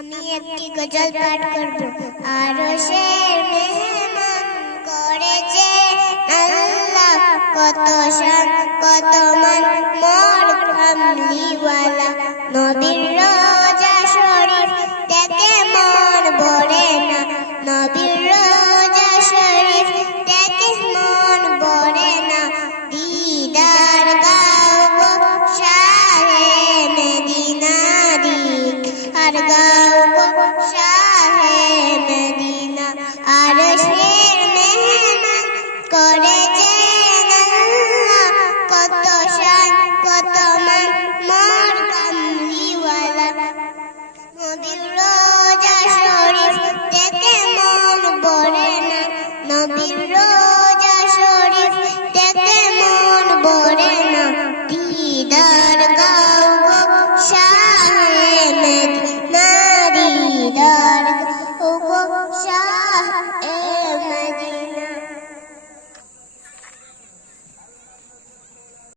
আমি একটি গজল পাঠ করব। আরশের মেহমান করেছে আল্লাহ, কত শান কত মান মোর কামলিওয়ালা। নবীর রোজা শরীফ দেখে মন ভরে না, নবীর রোজা শরীফ দেখে মন ভরে না। দিদার গাও গো শাহে মদিনা, দিদার গাও গো শাহে মদিনা। আরশের মেহমান করেছেন আল্লাহ, কত শান কত মান মোর কামলিওয়ালা। নবীর রোজা শরীফ দেখে মন ভরে না, নবীর রোজা শরীফ দেখে মন ভরে না। দিদার গাও গো শাহে মদিনা, দিদার গাও গো শাহে